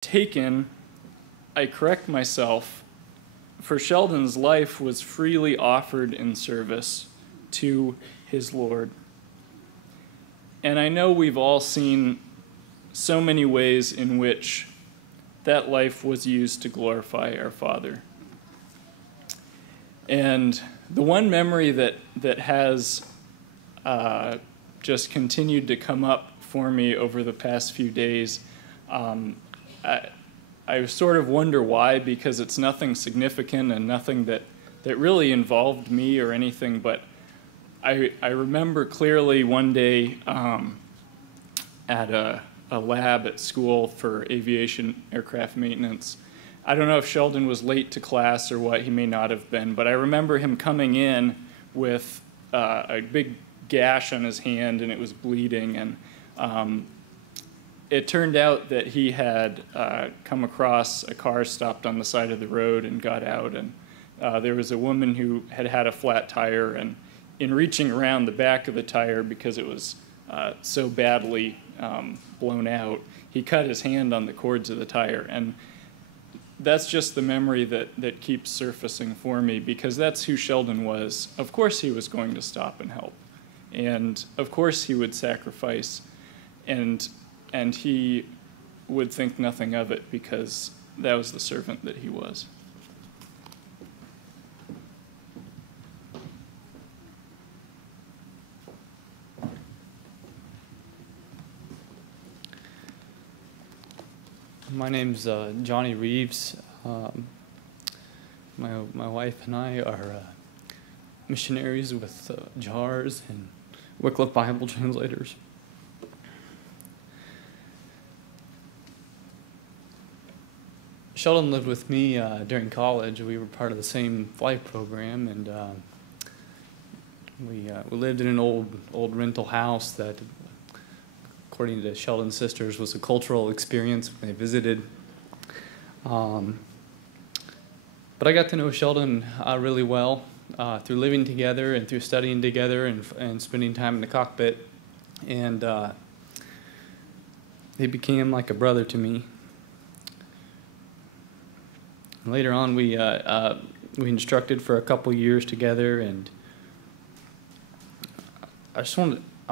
taken, I correct myself, for Sheldon's life was freely offered in service to his Lord. And I know we've all seen so many ways in which that life was used to glorify our Father. And the one memory that has just continued to come up for me over the past few days, I sort of wonder why, because it's nothing significant and nothing that really involved me or anything, but I remember clearly one day at a lab at school for aviation aircraft maintenance. I don't know if Sheldon was late to class or what, he may not have been, but I remember him coming in with a big gash on his hand and it was bleeding, and it turned out that he had come across a car stopped on the side of the road and got out, and there was a woman who had a flat tire, and in reaching around the back of the tire because it was so badly blown out, he cut his hand on the cords of the tire. And that's just the memory that keeps surfacing for me, because that's who Sheldon was. Of course he was going to stop and help, and of course he would sacrifice, and he would think nothing of it, because that was the servant that he was. My name's Johnny Reeves. My wife and I are missionaries with JARS and Wycliffe Bible translators. Sheldon lived with me during college. We were part of the same flight program, and we lived in an old rental house that, according to Sheldon's sisters, was a cultural experience when they visited. But I got to know Sheldon really well through living together and through studying together and spending time in the cockpit. And he became like a brother to me. And later on, we instructed for a couple years together, and I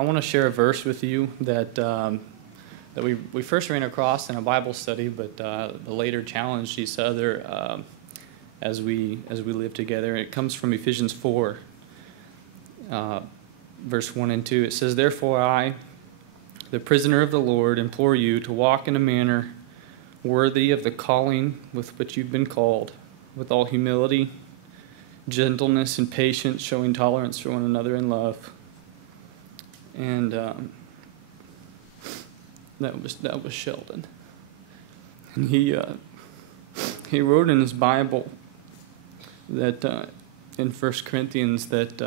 want to share a verse with you that we first ran across in a Bible study, but later challenged each other as we lived together. It comes from Ephesians 4, verse 1 and 2. It says, "Therefore I, the prisoner of the Lord, implore you to walk in a manner worthy of the calling with which you've been called, with all humility, gentleness, and patience, showing tolerance for one another in love." And that was Sheldon. And he wrote in his Bible that in 1 Corinthians that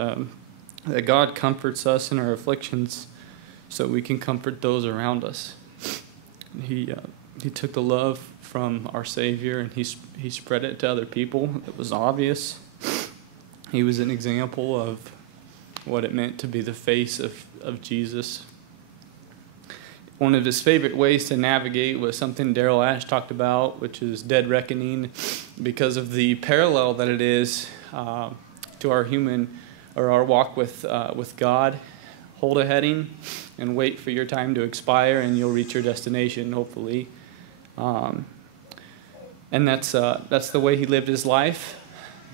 God comforts us in our afflictions so we can comfort those around us. And he took the love from our Savior and he spread it to other people. It was obvious. He was an example of what it meant to be the face of Jesus. One of his favorite ways to navigate was something Daryl Ash talked about, which is dead reckoning, because of the parallel that it is to our human or our walk with God. Hold a heading and wait for your time to expire, and you'll reach your destination, hopefully. And that's the way he lived his life.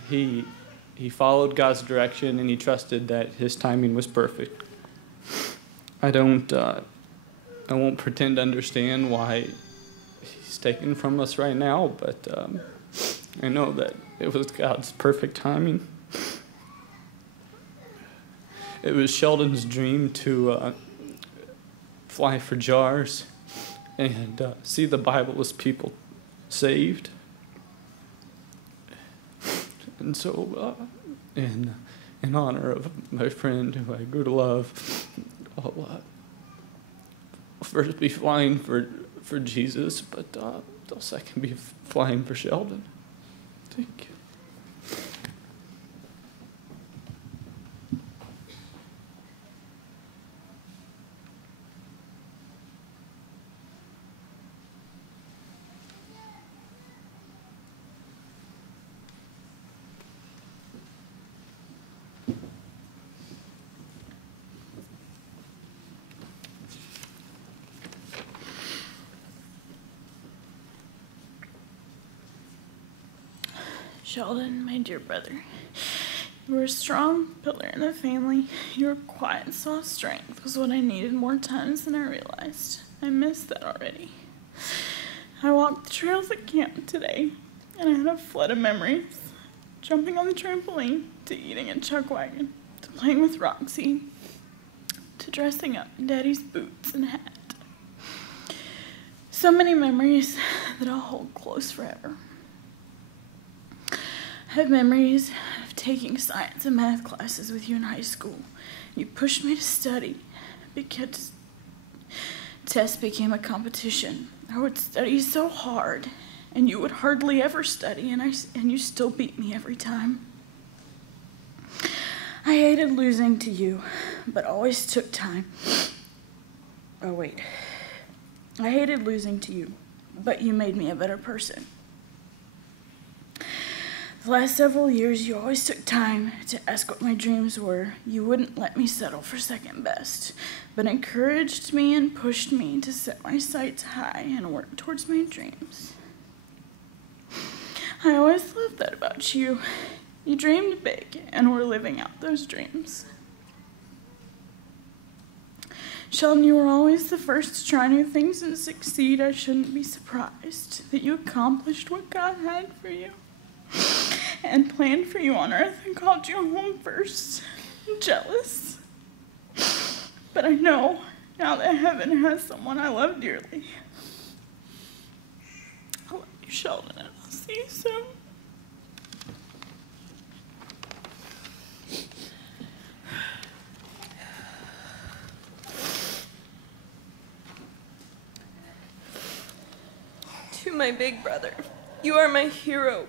He followed God's direction, and he trusted that his timing was perfect. I won't pretend to understand why he's taken from us right now, but I know that it was God's perfect timing. It was Sheldon's dream to fly for JARS and see the Bible's people saved. And so, in honor of my friend who I grew to love, I'll first be flying for Jesus, but I'll second be flying for Sheldon. Thank you. Sheldon, my dear brother. You were a strong pillar in the family. Your quiet, soft strength was what I needed more times than I realized. I missed that already. I walked the trails at camp today, and I had a flood of memories. Jumping on the trampoline, to eating in Chuck Wagon, to playing with Roxy, to dressing up in Daddy's boots and hat. So many memories that I'll hold close forever. I have memories of taking science and math classes with you in high school. You pushed me to study because tests became a competition. I would study so hard, and you would hardly ever study, and you still beat me every time. I hated losing to you, but always took time. Oh, wait. I hated losing to you, but you made me a better person. The last several years, you always took time to ask what my dreams were. You wouldn't let me settle for second best, but encouraged me and pushed me to set my sights high and work towards my dreams. I always loved that about you. You dreamed big and were living out those dreams. Sheldon, you were always the first to try new things and succeed. I shouldn't be surprised that you accomplished what God had for you and planned for you on earth and called you home first. I'm jealous. But I know now that heaven has someone I love dearly. I love you, Sheldon, and I'll see you soon. To my big brother, you are my hero.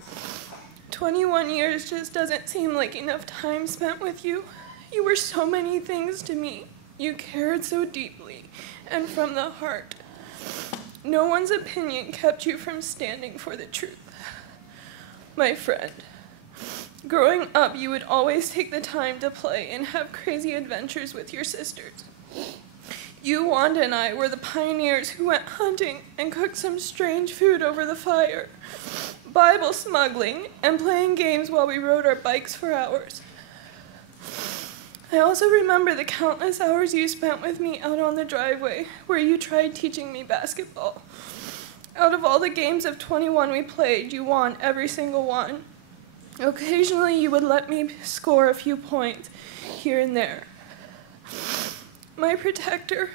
21 years just doesn't seem like enough time spent with you. You were so many things to me. You cared so deeply and from the heart. No one's opinion kept you from standing for the truth. My friend, growing up, you would always take the time to play and have crazy adventures with your sisters. You, Wanda, and I were the pioneers who went hunting and cooked some strange food over the fire, Bible smuggling, and playing games while we rode our bikes for hours. I also remember the countless hours you spent with me out on the driveway, where you tried teaching me basketball. Out of all the games of 21 we played, you won every single one. Occasionally, you would let me score a few points here and there. My protector.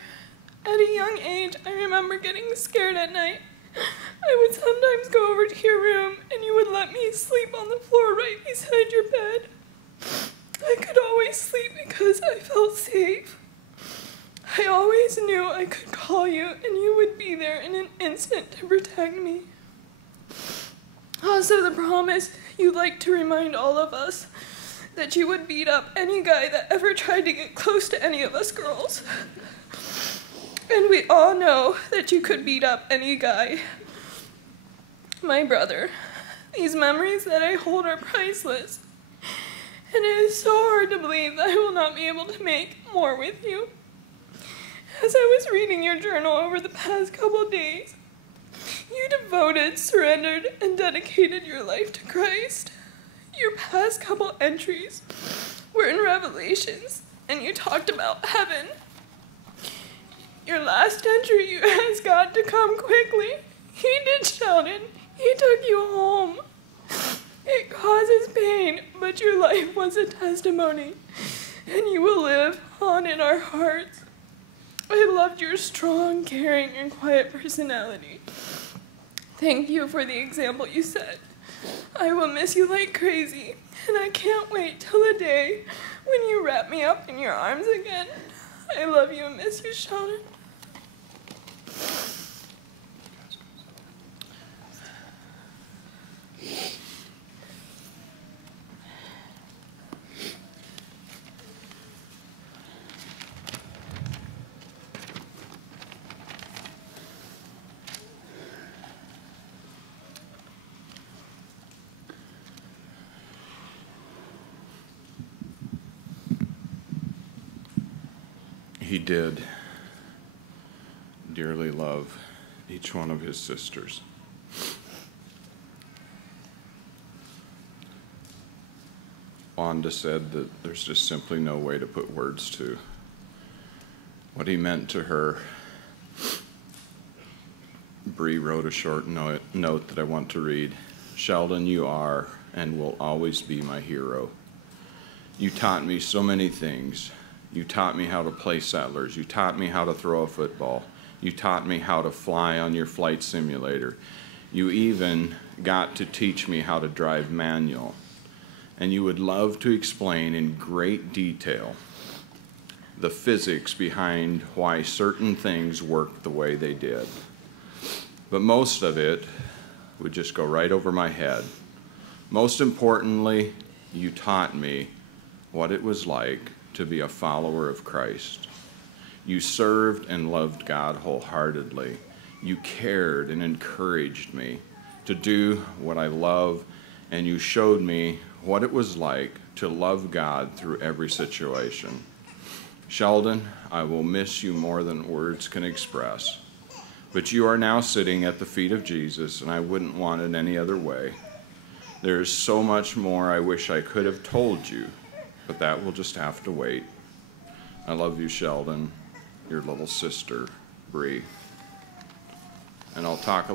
At a young age, I remember getting scared at night. I would sometimes go over to your room, and you would let me sleep on the floor right beside your bed. I could always sleep because I felt safe. I always knew I could call you, and you would be there in an instant to protect me. Also, the promise you'd like to remind all of us that you would beat up any guy that ever tried to get close to any of us girls. And we all know that you could beat up any guy. My brother, these memories that I hold are priceless. And it is so hard to believe that I will not be able to make more with you. As I was reading your journal over the past couple days, you devoted, surrendered, and dedicated your life to Christ. Your past couple entries were in Revelations, and you talked about heaven. Your last entry, you asked God to come quickly. He did, Sheldon. He took you home. It causes pain, but your life was a testimony, and you will live on in our hearts. I loved your strong, caring, and quiet personality. Thank you for the example you set. I will miss you like crazy, and I can't wait till the day when you wrap me up in your arms again. I love you and miss you, Sheldon. He did dearly love each one of his sisters. Wanda said that there's just simply no way to put words to what he meant to her. Bree wrote a short note that I want to read. Sheldon, you are and will always be my hero. You taught me so many things. You taught me how to play settlers. You taught me how to throw a football. You taught me how to fly on your flight simulator. You even got to teach me how to drive manual. And you would love to explain in great detail the physics behind why certain things worked the way they did. But most of it would just go right over my head. Most importantly, you taught me what it was like to be a follower of Christ. You served and loved God wholeheartedly. You cared and encouraged me to do what I love, and you showed me what it was like to love God through every situation. Sheldon, I will miss you more than words can express. But you are now sitting at the feet of Jesus, and I wouldn't want it any other way. There is so much more I wish I could have told you, but that will just have to wait. I love you, Sheldon, your little sister, Bree. And I'll talk a